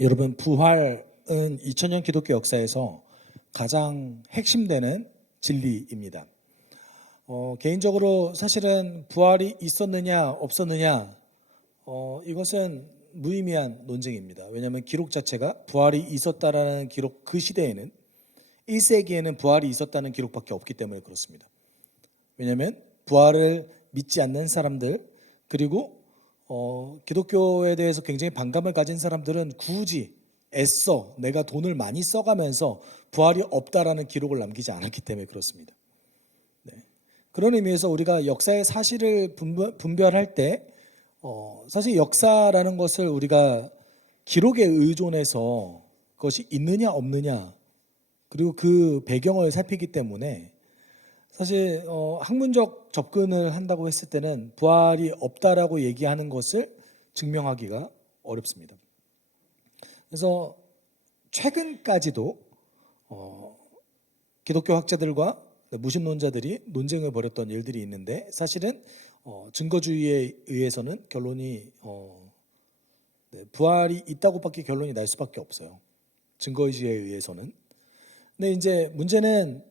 여러분, 부활은 2000년 기독교 역사에서 가장 핵심되는 진리입니다. 개인적으로 사실은 부활이 있었느냐 없었느냐 이것은 무의미한 논쟁입니다. 왜냐하면 기록 자체가 부활이 있었다라는 기록, 그 시대에는 1세기에는 부활이 있었다는 기록밖에 없기 때문에 그렇습니다. 왜냐하면 부활을 믿지 않는 사람들, 그리고 기독교에 대해서 굉장히 반감을 가진 사람들은 굳이 애써 내가 돈을 많이 써가면서 부활이 없다라는 기록을 남기지 않았기 때문에 그렇습니다. 네. 그런 의미에서 우리가 역사의 사실을 분별할 때 사실 역사라는 것을 우리가 기록에 의존해서 그것이 있느냐 없느냐, 그리고 그 배경을 살피기 때문에 사실 학문적 접근을 한다고 했을 때는 부활이 없다라고 얘기하는 것을 증명하기가 어렵습니다. 그래서 최근까지도 기독교 학자들과 무신론자들이 논쟁을 벌였던 일들이 있는데, 사실은 증거주의에 의해서는 결론이 부활이 있다고밖에 결론이 날 수밖에 없어요. 증거주의에 의해서는. 근데 이제 문제는,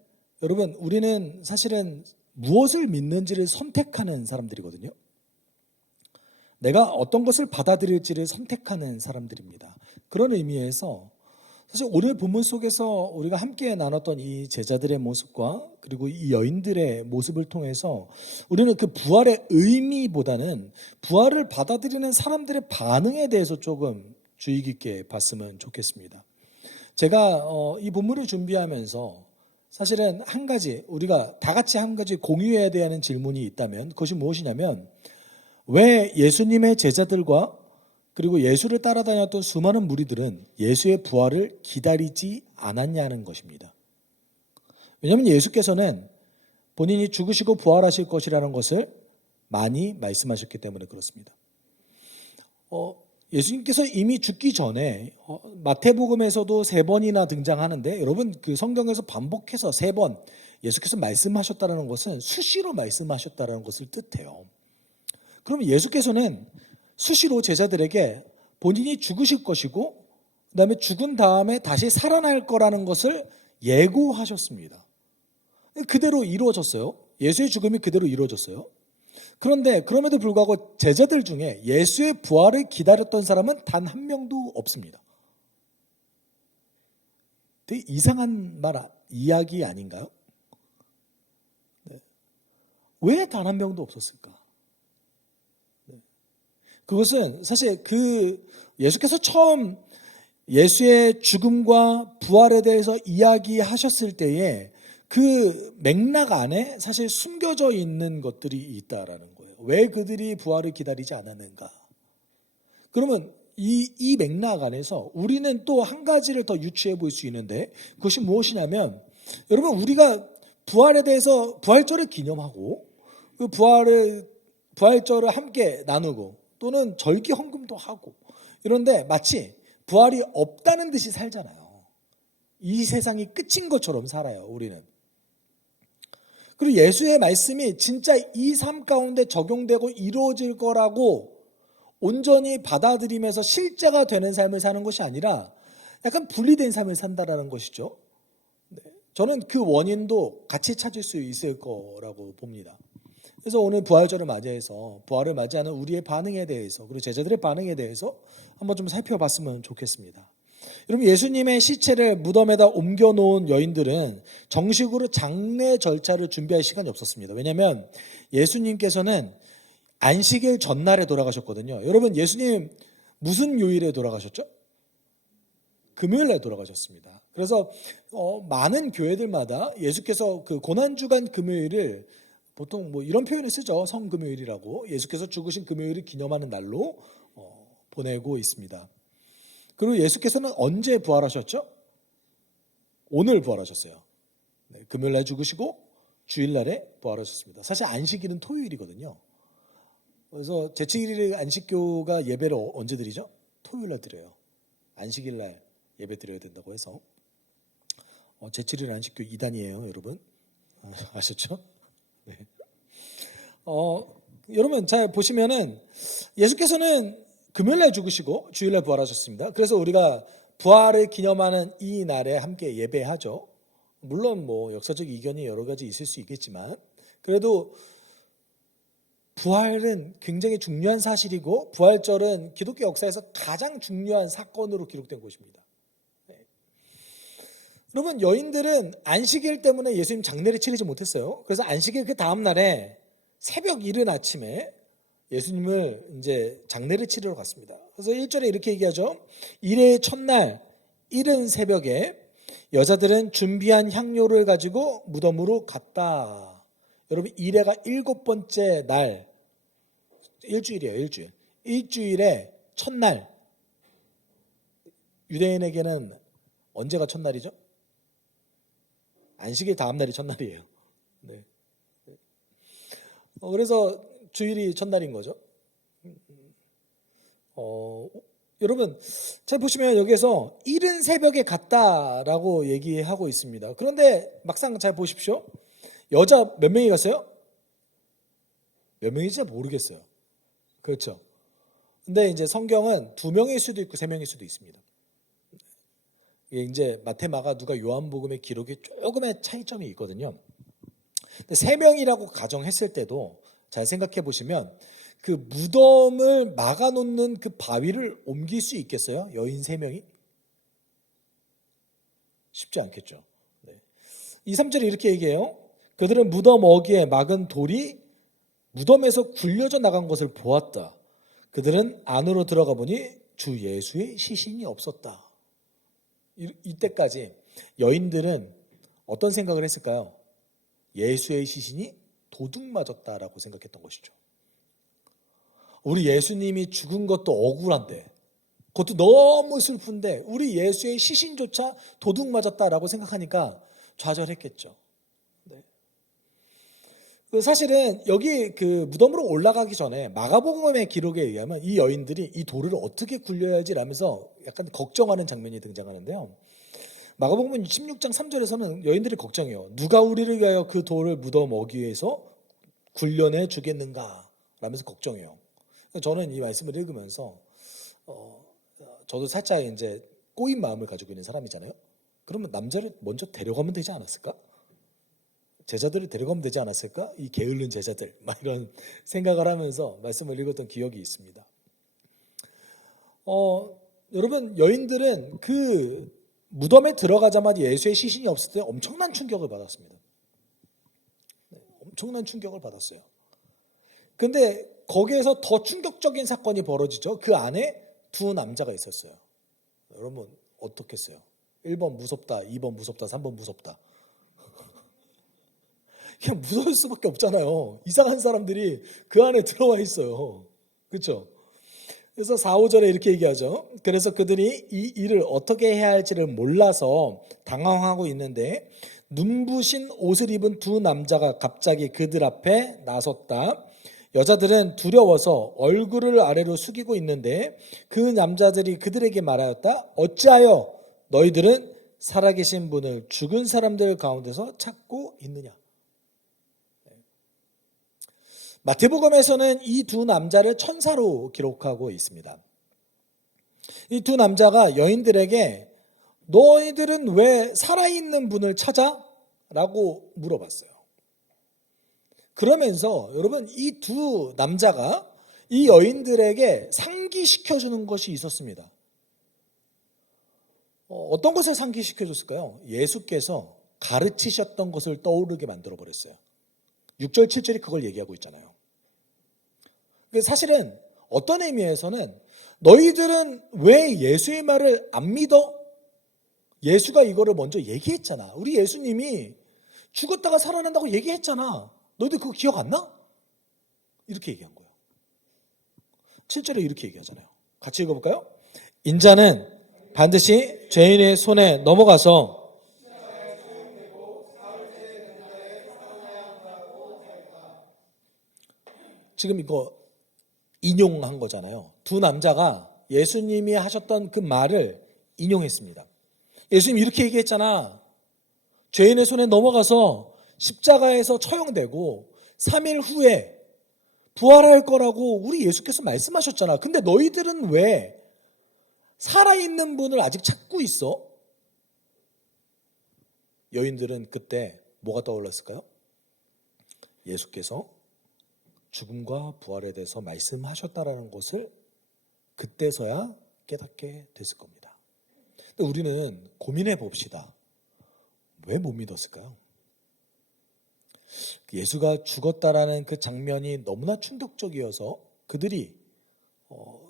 여러분, 우리는 사실은 무엇을 믿는지를 선택하는 사람들이거든요. 내가 어떤 것을 받아들일지를 선택하는 사람들입니다. 그런 의미에서 사실 오늘 본문 속에서 우리가 함께 나눴던 이 제자들의 모습과 그리고 이 여인들의 모습을 통해서 우리는 그 부활의 의미보다는 부활을 받아들이는 사람들의 반응에 대해서 조금 주의 깊게 봤으면 좋겠습니다. 제가 이 본문을 준비하면서 사실은 한 가지, 우리가 다 같이 한 가지 공유해야 되는 질문이 있다면 그것이 무엇이냐면, 왜 예수님의 제자들과 그리고 예수를 따라다녔던 수많은 무리들은 예수의 부활을 기다리지 않았냐는 것입니다. 왜냐하면 예수께서는 본인이 죽으시고 부활하실 것이라는 것을 많이 말씀하셨기 때문에 그렇습니다. 예수님께서 이미 죽기 전에 마태복음에서도 3번이나 등장하는데, 여러분, 그 성경에서 반복해서 3번 예수께서 말씀하셨다는 것은 수시로 말씀하셨다는 것을 뜻해요. 그러면 예수께서는 수시로 제자들에게 본인이 죽으실 것이고 그다음에 죽은 다음에 다시 살아날 거라는 것을 예고하셨습니다. 그대로 이루어졌어요. 예수의 죽음이 그대로 이루어졌어요. 그런데 그럼에도 불구하고 제자들 중에 예수의 부활을 기다렸던 사람은 단 한 명도 없습니다. 되게 이상한 이야기 아닌가요? 네. 왜 단 한 명도 없었을까? 네. 그것은 사실 예수께서 처음 예수의 죽음과 부활에 대해서 이야기하셨을 때에 그 맥락 안에 사실 숨겨져 있는 것들이 있다라는 거예요. 왜 그들이 부활을 기다리지 않았는가? 그러면 이 맥락 안에서 우리는 또 한 가지를 더 유추해 볼 수 있는데, 그것이 무엇이냐면, 여러분, 우리가 부활에 대해서 부활절을 기념하고 그 부활절을 함께 나누고 또는 절기 헌금도 하고 이런데 마치 부활이 없다는 듯이 살잖아요. 이 세상이 끝인 것처럼 살아요, 우리는. 그리고 예수의 말씀이 진짜 이 삶 가운데 적용되고 이루어질 거라고 온전히 받아들이면서 실제가 되는 삶을 사는 것이 아니라 약간 분리된 삶을 산다라는 것이죠. 네. 저는 그 원인도 같이 찾을 수 있을 거라고 봅니다. 그래서 오늘 부활절을 맞이해서 부활을 맞이하는 우리의 반응에 대해서, 그리고 제자들의 반응에 대해서 한번 좀 살펴봤으면 좋겠습니다. 여러분, 예수님의 시체를 무덤에다 옮겨놓은 여인들은 정식으로 장례 절차를 준비할 시간이 없었습니다. 왜냐하면 예수님께서는 안식일 전날에 돌아가셨거든요. 여러분, 예수님 무슨 요일에 돌아가셨죠? 금요일에 돌아가셨습니다. 그래서 많은 교회들마다 예수께서 그 고난주간 금요일을 보통 뭐 이런 표현을 쓰죠. 성금요일이라고. 예수께서 죽으신 금요일을 기념하는 날로 보내고 있습니다. 그리고 예수께서는 언제 부활하셨죠? 오늘 부활하셨어요. 네, 금요일날 죽으시고 주일날에 부활하셨습니다. 사실 안식일은 토요일이거든요. 그래서 제7일 안식교가 예배를 언제 드리죠? 토요일날 드려요. 안식일날 예배 드려야 된다고 해서. 제7일 안식교 2단이에요, 여러분. 아셨죠? 네. 여러분 잘 보시면은 예수께서는 금요일날 죽으시고 주일날 부활하셨습니다. 그래서 우리가 부활을 기념하는 이 날에 함께 예배하죠. 물론 뭐 역사적 이견이 여러 가지 있을 수 있겠지만 그래도 부활은 굉장히 중요한 사실이고 부활절은 기독교 역사에서 가장 중요한 사건으로 기록된 것입니다. 여러분, 여인들은 안식일 때문에 예수님 장례를 치르지 못했어요. 그래서 안식일 그 다음 날에 새벽 이른 아침에 예수님을 이제 장례를 치르러 갔습니다. 그래서 1절에 이렇게 얘기하죠. 이레의 첫날 이른 새벽에 여자들은 준비한 향료를 가지고 무덤으로 갔다. 여러분, 이레가 7번째 날, 일주일이에요. 일주일의 첫날. 유대인에게는 언제가 첫날이죠? 안식일 다음 날이 첫날이에요. 네. 그래서 주일이 첫날인 거죠. 여러분, 잘 보시면 여기에서 이른 새벽에 갔다라고 얘기하고 있습니다. 그런데 막상 잘 보십시오. 여자 몇 명이 갔어요? 몇 명인지 모르겠어요. 그렇죠. 근데 이제 성경은 2명일 수도 있고 3명일 수도 있습니다. 이게 이제 마태, 마가, 누가, 요한복음의 기록에 조금의 차이점이 있거든요. 근데 3명이라고 가정했을 때도 잘 생각해 보시면 그 무덤을 막아놓는 그 바위를 옮길 수 있겠어요? 여인 3명이? 쉽지 않겠죠. 네. 2, 3절에 이렇게 얘기해요. 그들은 무덤 어귀에 막은 돌이 무덤에서 굴려져 나간 것을 보았다. 그들은 안으로 들어가 보니 주 예수의 시신이 없었다. 이때까지 여인들은 어떤 생각을 했을까요? 예수의 시신이 도둑 맞았다라고 생각했던 것이죠. 우리 예수님이 죽은 것도 억울한데, 그것도 너무 슬픈데 우리 예수의 시신조차 도둑 맞았다라고 생각하니까 좌절했겠죠. 네. 사실은 여기 그 무덤으로 올라가기 전에 마가복음의 기록에 의하면 이 여인들이 이 돌을 어떻게 굴려야지라면서 약간 걱정하는 장면이 등장하는데요. 마가복음 16장 3절에서는 여인들이 걱정해요. 누가 우리를 위하여 그 돌을 무덤 어귀에서 굴려내 주겠는가 라면서 걱정해요. 저는 이 말씀을 읽으면서 저도 살짝 이제 꼬인 마음을 가지고 있는 사람이잖아요. 그러면 남자를 먼저 데려가면 되지 않았을까? 제자들을 데려가면 되지 않았을까? 이 게으른 제자들 막 이런 생각을 하면서 말씀을 읽었던 기억이 있습니다. 여러분, 여인들은 그 무덤에 들어가자마자 예수의 시신이 없을 때 엄청난 충격을 받았습니다. 엄청난 충격을 받았어요. 근데 거기에서 더 충격적인 사건이 벌어지죠. 그 안에 2 남자가 있었어요. 여러분 어떻겠어요? 1번 무섭다, 2번 무섭다, 3번 무섭다. 그냥 무서울 수밖에 없잖아요. 이상한 사람들이 그 안에 들어와 있어요. 그렇죠? 그래서 4, 5절에 이렇게 얘기하죠. 그래서 그들이 이 일을 어떻게 해야 할지를 몰라서 당황하고 있는데 눈부신 옷을 입은 2 남자가 갑자기 그들 앞에 나섰다. 여자들은 두려워서 얼굴을 아래로 숙이고 있는데 그 남자들이 그들에게 말하였다. 어찌하여 너희들은 살아계신 분을 죽은 사람들 가운데서 찾고 있느냐. 마태복음에서는 이 2 남자를 천사로 기록하고 있습니다. 이 2 남자가 여인들에게 너희들은 왜 살아있는 분을 찾아? 라고 물어봤어요. 그러면서 여러분 이 2 남자가 이 여인들에게 상기시켜주는 것이 있었습니다. 어떤 것을 상기시켜줬을까요? 예수께서 가르치셨던 것을 떠오르게 만들어버렸어요. 6절, 7절이 그걸 얘기하고 있잖아요. 사실은 어떤 의미에서는 너희들은 왜 예수의 말을 안 믿어? 예수가 이거를 먼저 얘기했잖아. 우리 예수님이 죽었다가 살아난다고 얘기했잖아. 너희들 그거 기억 안 나? 이렇게 얘기한 거예요. 7절에 이렇게 얘기하잖아요. 같이 읽어볼까요? 인자는 반드시 죄인의 손에 넘어가서 지금 이거 인용한 거잖아요. 2 남자가 예수님이 하셨던 그 말을 인용했습니다. 예수님이 이렇게 얘기했잖아. 죄인의 손에 넘어가서 십자가에서 처형되고 3일 후에 부활할 거라고 우리 예수께서 말씀하셨잖아. 근데 너희들은 왜 살아있는 분을 아직 찾고 있어? 여인들은 그때 뭐가 떠올랐을까요? 예수께서 죽음과 부활에 대해서 말씀하셨다라는 것을 그때서야 깨닫게 됐을 겁니다. 근데 우리는 고민해 봅시다. 왜 못 믿었을까요? 예수가 죽었다라는 그 장면이 너무나 충격적이어서 그들이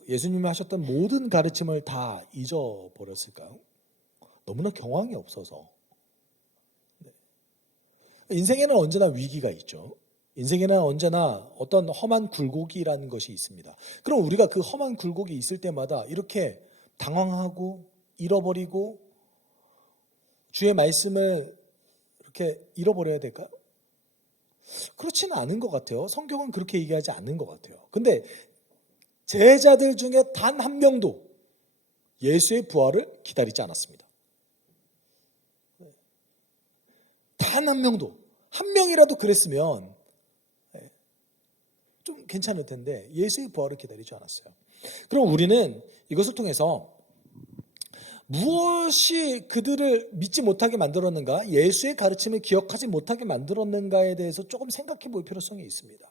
예수님이 하셨던 모든 가르침을 다 잊어버렸을까요? 너무나 경황이 없어서. 인생에는 언제나 위기가 있죠. 인생에는 언제나 어떤 험한 굴곡이라는 것이 있습니다. 그럼 우리가 그 험한 굴곡이 있을 때마다 이렇게 당황하고 잃어버리고 주의 말씀을 이렇게 잃어버려야 될까요? 그렇지는 않은 것 같아요. 성경은 그렇게 얘기하지 않는 것 같아요. 근데 제자들 중에 단 한 명도 예수의 부활을 기다리지 않았습니다. 단 한 명도. 한 명이라도 그랬으면 좀 괜찮을 텐데 예수의 부활을 기다리지 않았어요. 그럼 우리는 이것을 통해서 무엇이 그들을 믿지 못하게 만들었는가, 예수의 가르침을 기억하지 못하게 만들었는가에 대해서 조금 생각해 볼 필요성이 있습니다.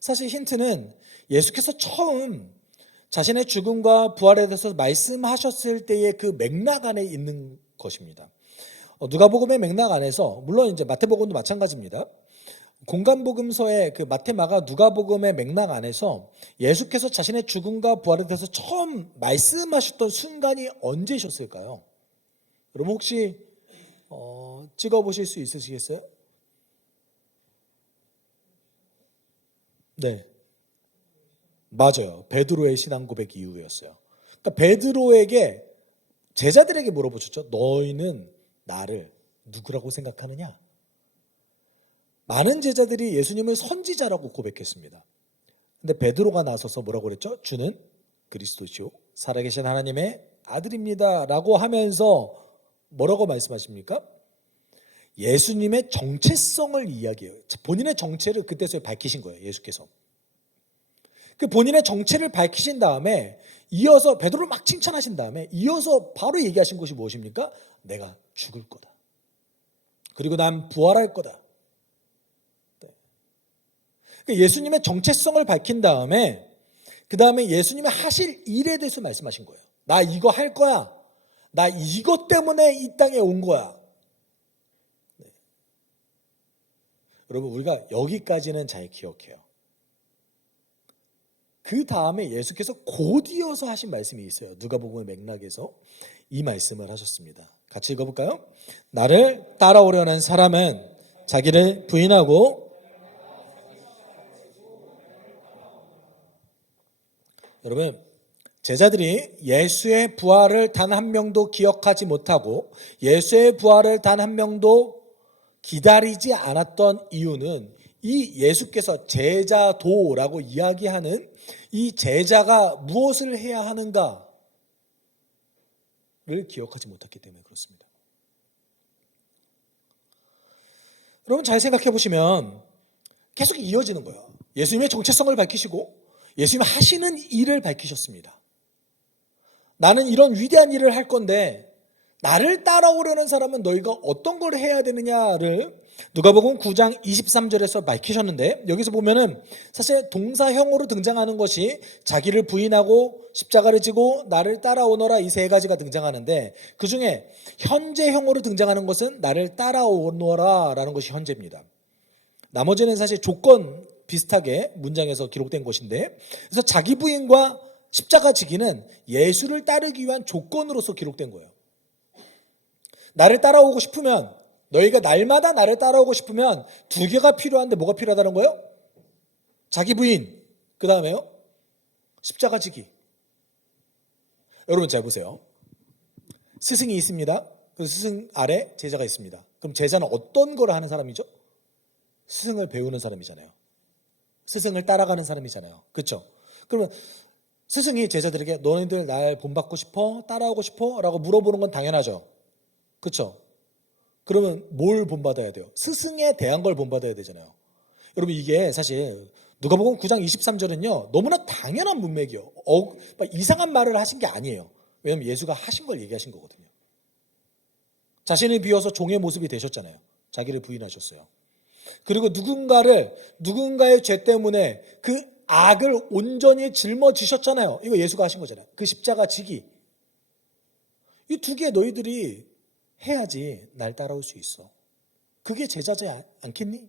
사실 힌트는 예수께서 처음 자신의 죽음과 부활에 대해서 말씀하셨을 때의 그 맥락 안에 있는 것입니다. 누가복음의 맥락 안에서, 물론 이제 마태복음도 마찬가지입니다. 공간복음서의 그 마태, 마가, 누가복음의 맥락 안에서 예수께서 자신의 죽음과 부활에 대해서 처음 말씀하셨던 순간이 언제셨을까요? 여러분 혹시 찍어보실 수 있으시겠어요? 네, 맞아요. 베드로의 신앙 고백 이후였어요. 그러니까 베드로에게, 제자들에게 물어보셨죠. 너희는 나를 누구라고 생각하느냐? 많은 제자들이 예수님을 선지자라고 고백했습니다. 근데 베드로가 나서서 뭐라고 그랬죠? 주는 그리스도시요 살아계신 하나님의 아들입니다 라고 하면서 뭐라고 말씀하십니까? 예수님의 정체성을 이야기해요. 본인의 정체를 그때서야 밝히신 거예요. 예수께서. 그 본인의 정체를 밝히신 다음에 이어서 베드로를 막 칭찬하신 다음에 이어서 바로 얘기하신 것이 무엇입니까? 내가 죽을 거다. 그리고 난 부활할 거다. 예수님의 정체성을 밝힌 다음에 그 다음에 예수님이 하실 일에 대해서 말씀하신 거예요. 나 이거 할 거야. 나 이것 때문에 이 땅에 온 거야. 네. 여러분 우리가 여기까지는 잘 기억해요. 그 다음에 예수께서 곧 이어서 하신 말씀이 있어요. 누가복음의 맥락에서 이 말씀을 하셨습니다. 같이 읽어볼까요? 나를 따라오려는 사람은 자기를 부인하고, 여러분 제자들이 예수의 부활을 단 한 명도 기억하지 못하고 예수의 부활을 단 한 명도 기다리지 않았던 이유는 이 예수께서 제자도라고 이야기하는 이 제자가 무엇을 해야 하는가를 기억하지 못했기 때문에 그렇습니다. 여러분 잘 생각해 보시면 계속 이어지는 거예요. 예수님의 정체성을 밝히시고 예수님이 하시는 일을 밝히셨습니다. 나는 이런 위대한 일을 할 건데 나를 따라오려는 사람은 너희가 어떤 걸 해야 되느냐를 누가복음 9장 23절에서 밝히셨는데, 여기서 보면은 사실 동사형으로 등장하는 것이 자기를 부인하고 십자가를 지고 나를 따라오너라, 이 세 가지가 등장하는데 그 중에 현재형으로 등장하는 것은 나를 따라오너라 라는 것이 현재입니다. 나머지는 사실 조건 비슷하게 문장에서 기록된 것인데, 그래서 자기 부인과 십자가 지기는 예수를 따르기 위한 조건으로서 기록된 거예요. 나를 따라오고 싶으면, 너희가 날마다 나를 따라오고 싶으면 두 개가 필요한데 뭐가 필요하다는 거예요? 자기 부인, 그 다음에요 십자가 지기. 여러분 잘 보세요. 스승이 있습니다. 그 스승 아래 제자가 있습니다. 그럼 제자는 어떤 걸 하는 사람이죠? 스승을 배우는 사람이잖아요. 스승을 따라가는 사람이잖아요. 그렇죠? 그러면 스승이 제자들에게 너희들 날 본받고 싶어? 따라오고 싶어? 라고 물어보는 건 당연하죠. 그렇죠? 그러면 뭘 본받아야 돼요? 스승에 대한 걸 본받아야 되잖아요. 여러분 이게 사실 누가복음 9장 23절은요 너무나 당연한 문맥이요. 이상한 말을 하신 게 아니에요. 왜냐하면 예수가 하신 걸 얘기하신 거거든요. 자신을 비워서 종의 모습이 되셨잖아요. 자기를 부인하셨어요. 그리고 누군가의 죄 때문에 그 악을 온전히 짊어지셨잖아요. 이거 예수가 하신 거잖아요. 그 십자가 지기. 이 두 개 너희들이 해야지 날 따라올 수 있어. 그게 제자지 않겠니?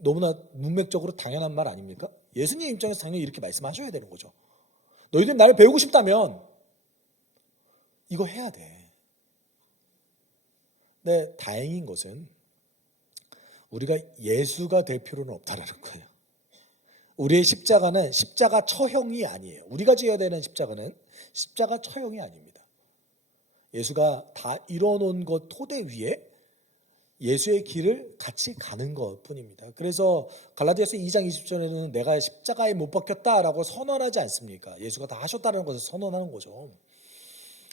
너무나 문맥적으로 당연한 말 아닙니까? 예수님 입장에서 당연히 이렇게 말씀하셔야 되는 거죠. 너희들 나를 배우고 싶다면 이거 해야 돼. 근데 다행인 것은 우리가 예수가 될 필요는 없다는 거예요. 우리의 십자가는 십자가 처형이 아니에요. 우리가 지어야 되는 십자가는 십자가 처형이 아닙니다. 예수가 다 이뤄놓은 것 토대 위에 예수의 길을 같이 가는 것 뿐입니다. 그래서 갈라디아서 2장 20절에는 내가 십자가에 못 박혔다라고 선언하지 않습니까? 예수가 다 하셨다는 것을 선언하는 거죠.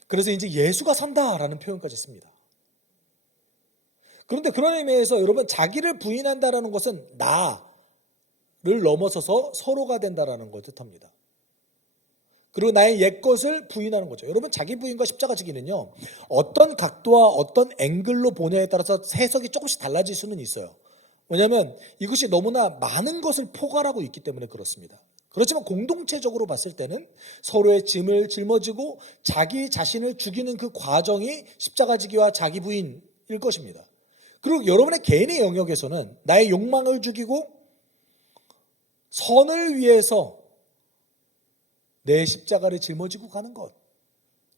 그래서 이제 예수가 산다라는 표현까지 씁니다. 그런데 그런 의미에서 여러분 자기를 부인한다라는 것은 나를 넘어서서 서로가 된다라는 걸 뜻합니다. 그리고 나의 옛것을 부인하는 거죠. 여러분 자기 부인과 십자가 지기는요. 어떤 각도와 어떤 앵글로 보냐에 따라서 해석이 조금씩 달라질 수는 있어요. 왜냐하면 이것이 너무나 많은 것을 포괄하고 있기 때문에 그렇습니다. 그렇지만 공동체적으로 봤을 때는 서로의 짐을 짊어지고 자기 자신을 죽이는 그 과정이 십자가 지기와 자기 부인일 것입니다. 그리고 여러분의 개인의 영역에서는 나의 욕망을 죽이고 선을 위해서 내 십자가를 짊어지고 가는 것.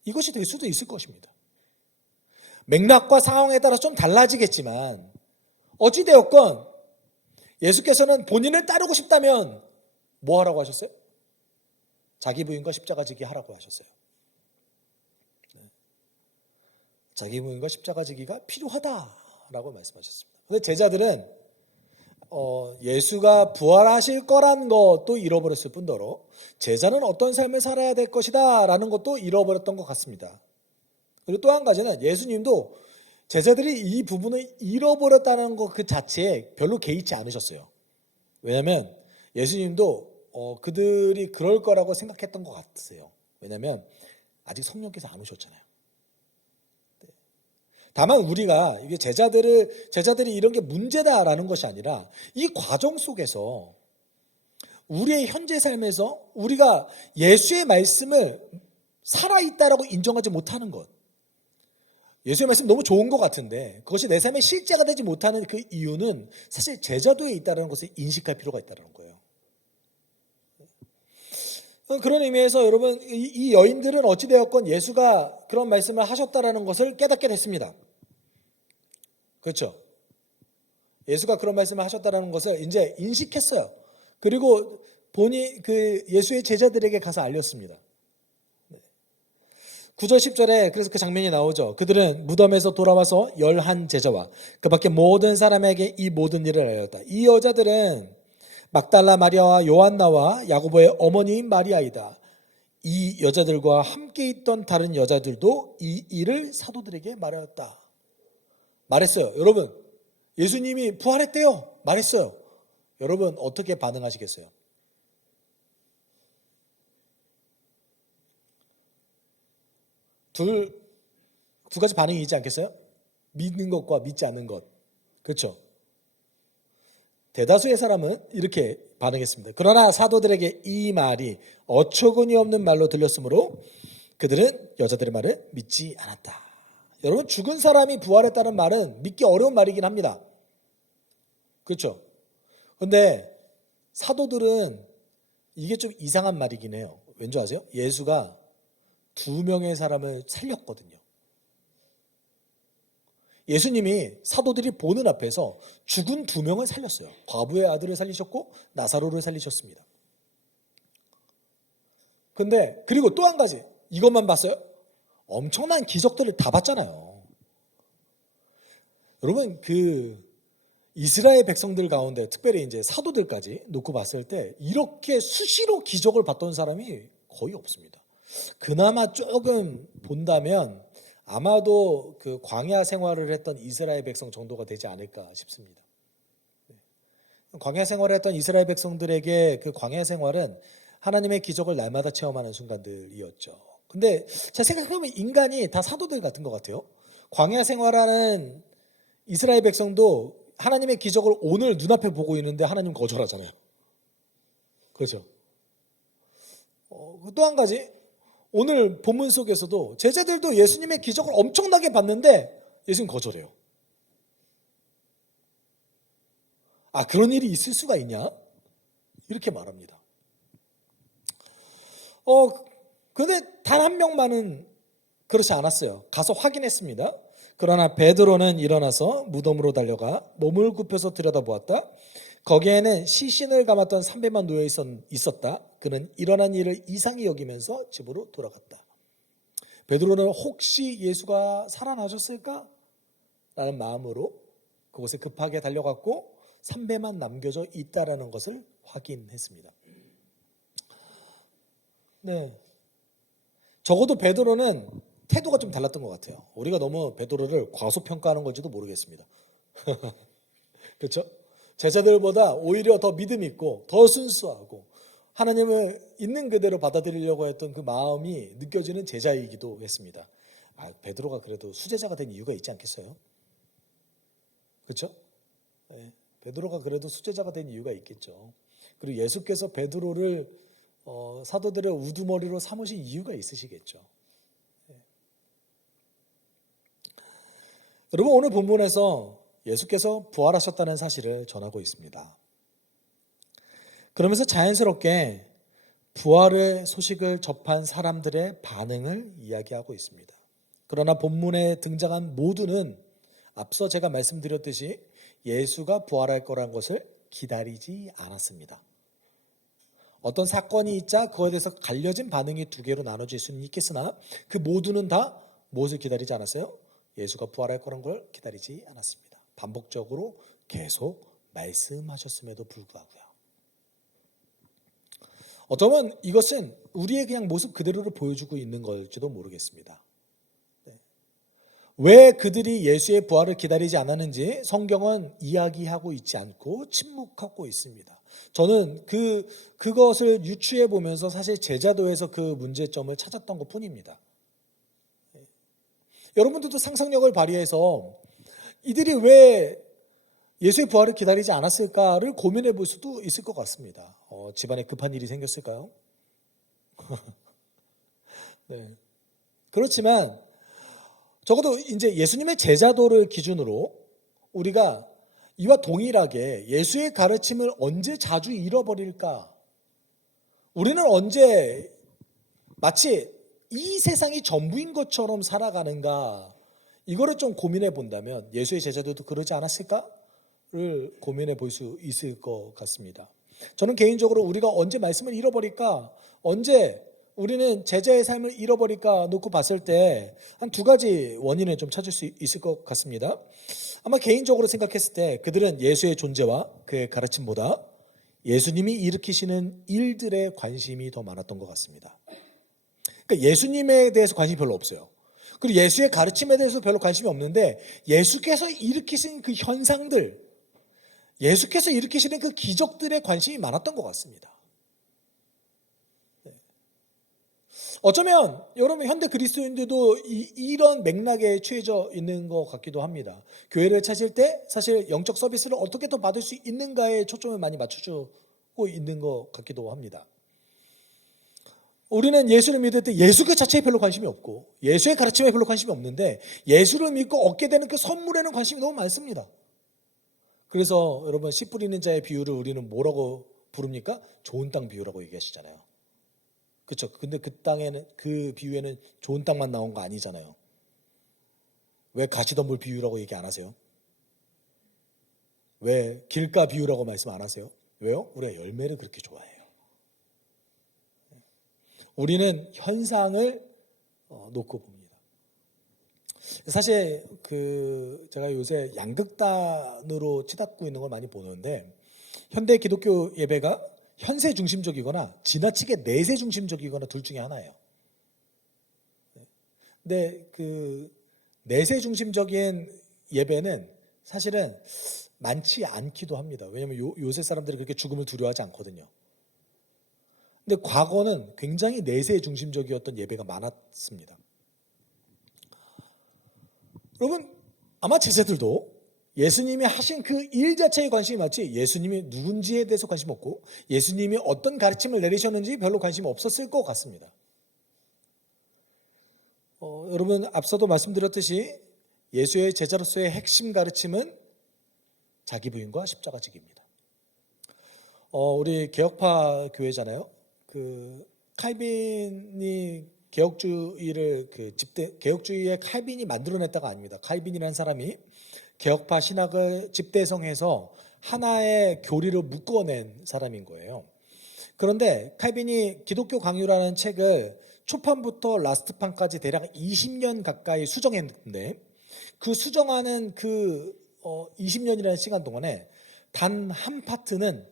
이것이 될 수도 있을 것입니다. 맥락과 상황에 따라 좀 달라지겠지만 어찌되었건 예수께서는 본인을 따르고 싶다면 뭐 하라고 하셨어요? 자기 부인과 십자가 지기 하라고 하셨어요. 자기 부인과 십자가 지기가 필요하다라고 말씀하셨습니다. 그런데 제자들은 예수가 부활하실 거란 것도 잃어버렸을 뿐더러 제자는 어떤 삶을 살아야 될 것이다 라는 것도 잃어버렸던 것 같습니다. 그리고 또 한 가지는 예수님도 제자들이 이 부분을 잃어버렸다는 것 그 자체에 별로 개의치 않으셨어요. 왜냐하면 예수님도 그들이 그럴 거라고 생각했던 것 같으세요. 왜냐하면 아직 성령께서 안 오셨잖아요. 다만 우리가 이게 제자들이 이런 게 문제다라는 것이 아니라 이 과정 속에서 우리의 현재 삶에서 우리가 예수의 말씀을 살아있다라고 인정하지 못하는 것. 예수의 말씀 너무 좋은 것 같은데 그것이 내 삶의 실제가 되지 못하는 그 이유는 사실 제자도에 있다는 것을 인식할 필요가 있다는 거예요. 그런 의미에서 여러분 이 여인들은 어찌되었건 예수가 그런 말씀을 하셨다라는 것을 깨닫게 됐습니다. 그렇죠? 예수가 그런 말씀을 하셨다라는 것을 이제 인식했어요. 그리고 그 예수의 제자들에게 가서 알렸습니다. 9절 10절에 그래서 그 장면이 나오죠. 그들은 무덤에서 돌아와서 11 제자와 그 밖에 모든 사람에게 이 모든 일을 알렸다. 이 여자들은 막달라 마리아와 요한나와 야고보의 어머니인 마리아이다. 이 여자들과 함께 있던 다른 여자들도 이 일을 사도들에게 말하였다. 말했어요. 여러분 예수님이 부활했대요. 말했어요. 여러분 어떻게 반응하시겠어요? 두 가지 반응이 있지 않겠어요? 믿는 것과 믿지 않는 것. 그렇죠? 대다수의 사람은 이렇게 반응했습니다. 그러나 사도들에게 이 말이 어처구니 없는 말로 들렸으므로 그들은 여자들의 말을 믿지 않았다. 여러분 죽은 사람이 부활했다는 말은 믿기 어려운 말이긴 합니다. 그렇죠? 그런데 사도들은 이게 좀 이상한 말이긴 해요. 왠지 아세요? 예수가 2명의 사람을 살렸거든요. 예수님이 사도들이 보는 앞에서 죽은 2명을 살렸어요. 과부의 아들을 살리셨고 나사로를 살리셨습니다. 근데 그리고 또 한 가지 이것만 봤어요? 엄청난 기적들을 다 봤잖아요. 여러분 그 이스라엘 백성들 가운데 특별히 이제 사도들까지 놓고 봤을 때 이렇게 수시로 기적을 봤던 사람이 거의 없습니다. 그나마 조금 본다면 아마도 그 광야 생활을 했던 이스라엘 백성 정도가 되지 않을까 싶습니다. 광야 생활을 했던 이스라엘 백성들에게 그 광야 생활은 하나님의 기적을 날마다 체험하는 순간들이었죠. 근데 제가 생각해보면 인간이 다 사도들 같은 것 같아요. 광야 생활하는 이스라엘 백성도 하나님의 기적을 오늘 눈앞에 보고 있는데 하나님 거절하잖아요. 그렇죠. 또 한 가지, 오늘 본문 속에서도 제자들도 예수님의 기적을 엄청나게 봤는데 예수님 거절해요. 아, 그런 일이 있을 수가 있냐? 이렇게 말합니다. 근데 단 한 명만은 그렇지 않았어요. 가서 확인했습니다. 그러나 베드로는 일어나서 무덤으로 달려가 몸을 굽혀서 들여다보았다. 거기에는 시신을 감았던 3배만 놓여 있었다. 그는 일어난 일을 이상히 여기면서 집으로 돌아갔다. 베드로는 혹시 예수가 살아나셨을까? 라는 마음으로 그곳에 급하게 달려갔고 3배만 남겨져 있다라는 것을 확인했습니다. 네, 적어도 베드로는 태도가 좀 달랐던 것 같아요. 우리가 너무 베드로를 과소평가하는 건지도 모르겠습니다. 그렇죠? 제자들보다 오히려 더 믿음 있고 더 순수하고 하나님을 있는 그대로 받아들이려고 했던 그 마음이 느껴지는 제자이기도 했습니다. 아, 베드로가 그래도 수제자가 된 이유가 있지 않겠어요? 그렇죠? 네, 베드로가 그래도 수제자가 된 이유가 있겠죠. 그리고 예수께서 베드로를 사도들의 우두머리로 삼으신 이유가 있으시겠죠. 네. 여러분, 오늘 본문에서 예수께서 부활하셨다는 사실을 전하고 있습니다. 그러면서 자연스럽게 부활의 소식을 접한 사람들의 반응을 이야기하고 있습니다. 그러나 본문에 등장한 모두는 앞서 제가 말씀드렸듯이 예수가 부활할 거란 것을 기다리지 않았습니다. 어떤 사건이 있자 그거에 대해서 갈려진 반응이 두 개로 나눠질 수는 있겠으나 그 모두는 다 무엇을 기다리지 않았어요? 예수가 부활할 거란 걸 기다리지 않았습니다. 반복적으로 계속 말씀하셨음에도 불구하고요. 어쩌면 이것은 우리의 그냥 모습 그대로를 보여주고 있는 걸지도 모르겠습니다. 왜 그들이 예수의 부활을 기다리지 않았는지 성경은 이야기하고 있지 않고 침묵하고 있습니다. 저는 그것을 유추해 보면서 사실 제자도에서 그 문제점을 찾았던 것 뿐입니다. 여러분들도 상상력을 발휘해서 이들이 왜 예수의 부활을 기다리지 않았을까를 고민해 볼 수도 있을 것 같습니다. 집안에 급한 일이 생겼을까요? 네. 그렇지만 적어도 이제 예수님의 제자도를 기준으로 우리가 이와 동일하게 예수의 가르침을 언제 자주 잃어버릴까? 우리는 언제 마치 이 세상이 전부인 것처럼 살아가는가? 이거를 좀 고민해 본다면 예수의 제자들도 그러지 않았을까를 고민해 볼 수 있을 것 같습니다. 저는 개인적으로 우리가 언제 말씀을 잃어버릴까? 언제 우리는 제자의 삶을 잃어버릴까 놓고 봤을 때 한 두 가지 원인을 좀 찾을 수 있을 것 같습니다. 아마 개인적으로 생각했을 때 그들은 예수의 존재와 그의 가르침보다 예수님이 일으키시는 일들에 관심이 더 많았던 것 같습니다. 그러니까 예수님에 대해서 관심이 별로 없어요. 그리고 예수의 가르침에 대해서 별로 관심이 없는데 예수께서 일으키신 그 현상들, 예수께서 일으키시는 그 기적들에 관심이 많았던 것 같습니다. 어쩌면 여러분 현대 그리스도인들도 이런 맥락에 취해져 있는 것 같기도 합니다. 교회를 찾을 때 사실 영적 서비스를 어떻게 더 받을 수 있는가에 초점을 많이 맞춰주고 있는 것 같기도 합니다. 우리는 예수를 믿을 때 예수 그 자체에 별로 관심이 없고 예수의 가르침에 별로 관심이 없는데 예수를 믿고 얻게 되는 그 선물에는 관심이 너무 많습니다. 그래서 여러분 씨 뿌리는 자의 비유를 우리는 뭐라고 부릅니까? 좋은 땅 비유라고 얘기하시잖아요. 그렇죠. 근데 그 땅에는 그 비유에는 좋은 땅만 나온 거 아니잖아요. 왜 가시덤불 비유라고 얘기 안 하세요? 왜 길가 비유라고 말씀 안 하세요? 왜요? 우리가 열매를 그렇게 좋아해요. 우리는 현상을 놓고 봅니다. 사실 제가 요새 양극단으로 치닫고 있는 걸 많이 보는데 현대 기독교 예배가 현세 중심적이거나 지나치게 내세 중심적이거나 둘 중에 하나예요. 근데 그 내세 중심적인 예배는 사실은 많지 않기도 합니다. 왜냐하면 요새 사람들이 그렇게 죽음을 두려워하지 않거든요. 근데 과거는 굉장히 내세 중심적이었던 예배가 많았습니다. 여러분, 아마 제자들도 예수님이 하신 그 일 자체에 관심이 많지 예수님이 누군지에 대해서 관심 없고 예수님이 어떤 가르침을 내리셨는지 별로 관심이 없었을 것 같습니다. 여러분, 앞서도 말씀드렸듯이 예수의 제자로서의 핵심 가르침은 자기 부인과 십자가 지기입니다. 우리 개혁파 교회잖아요. 칼빈이 개혁주의를 개혁주의의 칼빈이 만들어냈다가 아닙니다. 칼빈이라는 사람이 개혁파 신학을 집대성해서 하나의 교리를 묶어낸 사람인 거예요. 그런데 칼빈이 기독교 강요라는 책을 초판부터 라스트판까지 대략 20년 가까이 수정했는데 그 수정하는 20년이라는 시간 동안에 단 한 파트는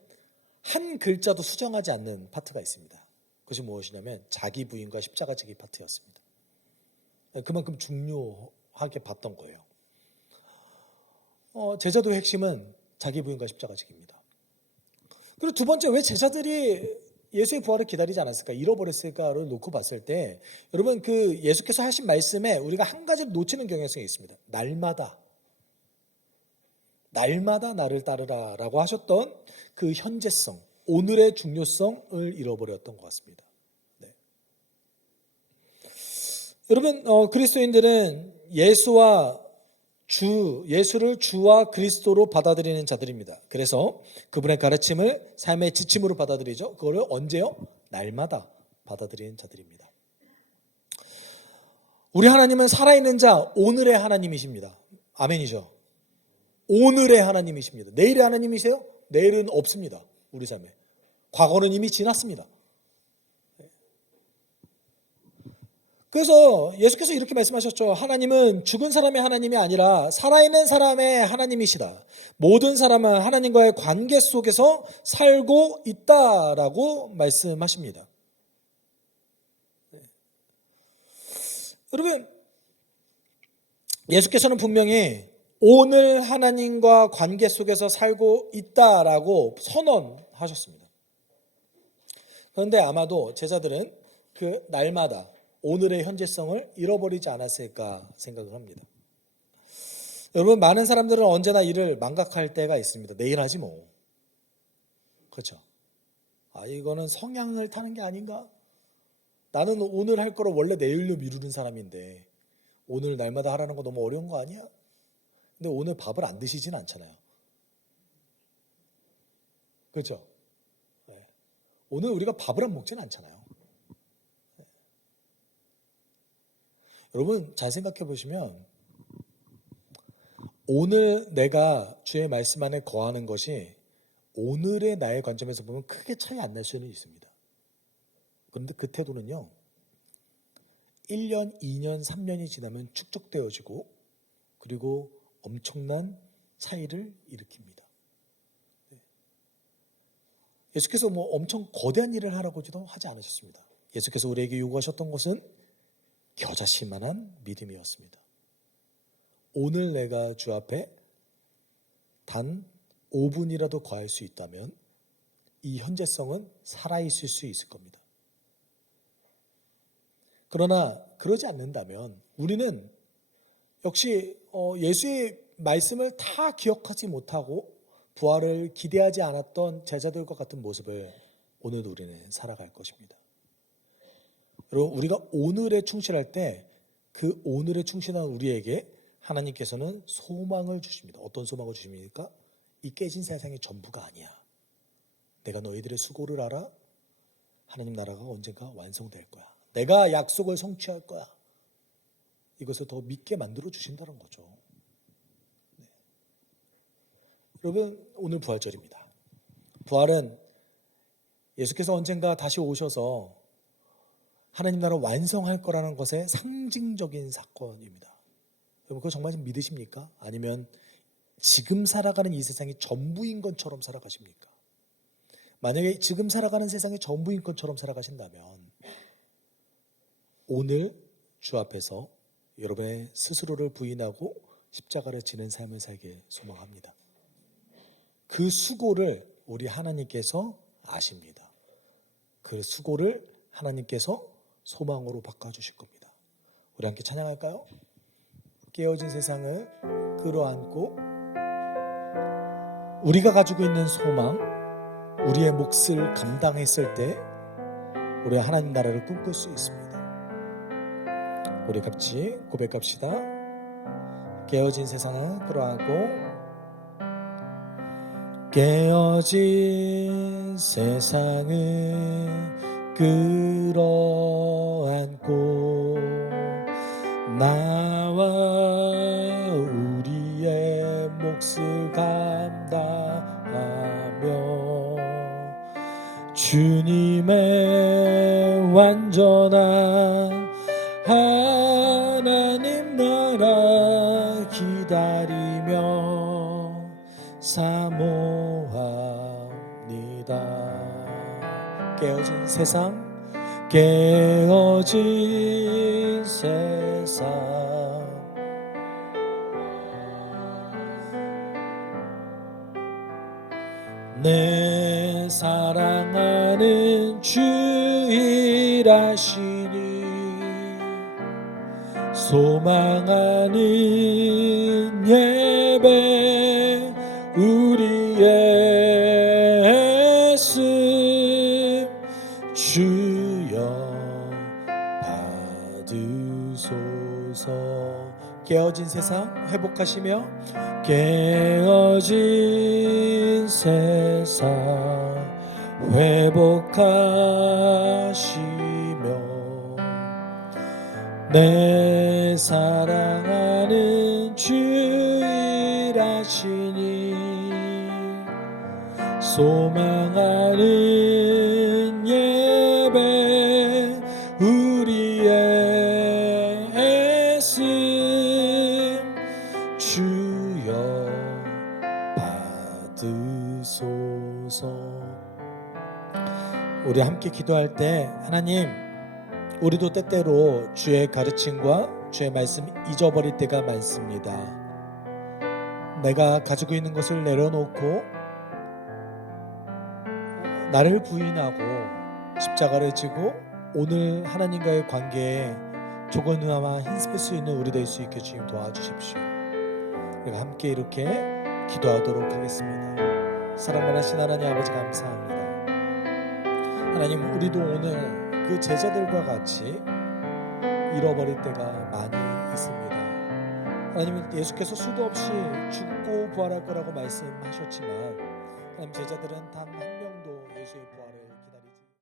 한 글자도 수정하지 않는 파트가 있습니다. 그것이 무엇이냐면 자기 부인과 십자가 지기 파트였습니다. 그만큼 중요하게 봤던 거예요. 제자도의 핵심은 자기 부인과 십자가 지기입니다. 그리고 두 번째, 왜 제자들이 예수의 부활을 기다리지 않았을까, 잃어버렸을까를 놓고 봤을 때 여러분, 예수께서 하신 말씀에 우리가 한 가지를 놓치는 경향성이 있습니다. 날마다 나를 따르라 라고 하셨던 그 현재성, 오늘의 중요성을 잃어버렸던 것 같습니다. 네. 여러분, 그리스도인들은 예수를 주와 그리스도로 받아들이는 자들입니다. 그래서 그분의 가르침을 삶의 지침으로 받아들이죠. 그거를 언제요? 날마다 받아들이는 자들입니다. 우리 하나님은 살아있는 자, 오늘의 하나님이십니다. 아멘이죠. 오늘의 하나님이십니다. 내일의 하나님이세요? 내일은 없습니다. 우리 삶에. 과거는 이미 지났습니다. 그래서 예수께서 이렇게 말씀하셨죠. 하나님은 죽은 사람의 하나님이 아니라 살아있는 사람의 하나님이시다. 모든 사람은 하나님과의 관계 속에서 살고 있다라고 말씀하십니다. 여러분, 예수께서는 분명히 오늘 하나님과 관계 속에서 살고 있다라고 선언하셨습니다. 그런데 아마도 제자들은 그 날마다 오늘의 현재성을 잃어버리지 않았을까 생각을 합니다. 여러분, 많은 사람들은 언제나 일을 망각할 때가 있습니다. 내일 하지 뭐. 그렇죠? 이거는 성향을 타는 게 아닌가? 나는 오늘 할 거를 원래 내일로 미루는 사람인데 오늘 날마다 하라는 거 너무 어려운 거 아니야? 근데 오늘 밥을 안 드시진 않잖아요. 그렇죠? 네. 오늘 우리가 밥을 안 먹지는 않잖아요. 네. 여러분, 잘 생각해 보시면 오늘 내가 주의 말씀 안에 거하는 것이 오늘의 나의 관점에서 보면 크게 차이 안 날 수는 있습니다. 그런데 그 태도는요, 1년, 2년, 3년이 지나면 축적되어지고 그리고 엄청난 차이를 일으킵니다. 예수께서 엄청 거대한 일을 하라고도 하지 않으셨습니다. 예수께서 우리에게 요구하셨던 것은 겨자씨만한 믿음이었습니다. 오늘 내가 주 앞에 단 5분이라도 거할 수 있다면 이 현재성은 살아있을 수 있을 겁니다. 그러나 그러지 않는다면 우리는 역시 예수의 말씀을 다 기억하지 못하고 부활을 기대하지 않았던 제자들과 같은 모습을 오늘도 우리는 살아갈 것입니다. 여러분, 우리가 오늘에 충실할 때 그 오늘에 충실한 우리에게 하나님께서는 소망을 주십니다. 어떤 소망을 주십니까? 이 깨진 세상이 전부가 아니야. 내가 너희들의 수고를 알아. 하나님 나라가 언젠가 완성될 거야. 내가 약속을 성취할 거야. 이것을 더 믿게 만들어 주신다는 거죠. 네. 여러분, 오늘 부활절입니다. 부활은 예수께서 언젠가 다시 오셔서 하나님 나라 완성할 거라는 것의 상징적인 사건입니다. 여러분, 그거 정말 믿으십니까? 아니면 지금 살아가는 이 세상이 전부인 것처럼 살아가십니까? 만약에 지금 살아가는 세상이 전부인 것처럼 살아가신다면 오늘 주 앞에서 여러분의 스스로를 부인하고 십자가를 지는 삶을 살길 소망합니다. 그 수고를 우리 하나님께서 아십니다. 그 수고를 하나님께서 소망으로 바꿔주실 겁니다. 우리 함께 찬양할까요? 깨어진 세상을 끌어안고 우리가 가지고 있는 소망, 우리의 몫을 감당했을 때 우리 하나님 나라를 꿈꿀 수 있습니다. 우리 같이 고백합시다. 깨어진 세상을 끌어안고 깨어진 세상을 끌어안고 나와 우리의 몫을 감당하며 주님의 완전한 하나님 나라 기다리며 사모합니다. 깨어진 세상, 깨어진 세상, 내 사랑하는 주 일하시니 소망하는 예배 우리의 예수 주여 받으소서. 깨어진 세상 회복하시며 깨어진 세상 회복하시며 내 사랑하는 주 일하시니 소망하는 예배 우리의 애씀 주여 받으소서. 우리 함께 기도할 때 하나님, 우리도 때때로 주의 가르침과 주의 말씀 잊어버릴 때가 많습니다. 내가 가지고 있는 것을 내려놓고 나를 부인하고 십자가를 지고 오늘 하나님과의 관계에 조금이나마 힘쓸 수 있는 우리 될 수 있게 주님 도와주십시오. 우리가 함께 이렇게 기도하도록 하겠습니다. 사랑 많으신 하나님 아버지 감사합니다. 하나님, 우리도 오늘 그 제자들과 같이 잃어버릴 때가 많이 있습니다. 하나님, 예수께서 수도 없이 죽고 부활할 거라고 말씀하셨지만 하나님, 제자들은 단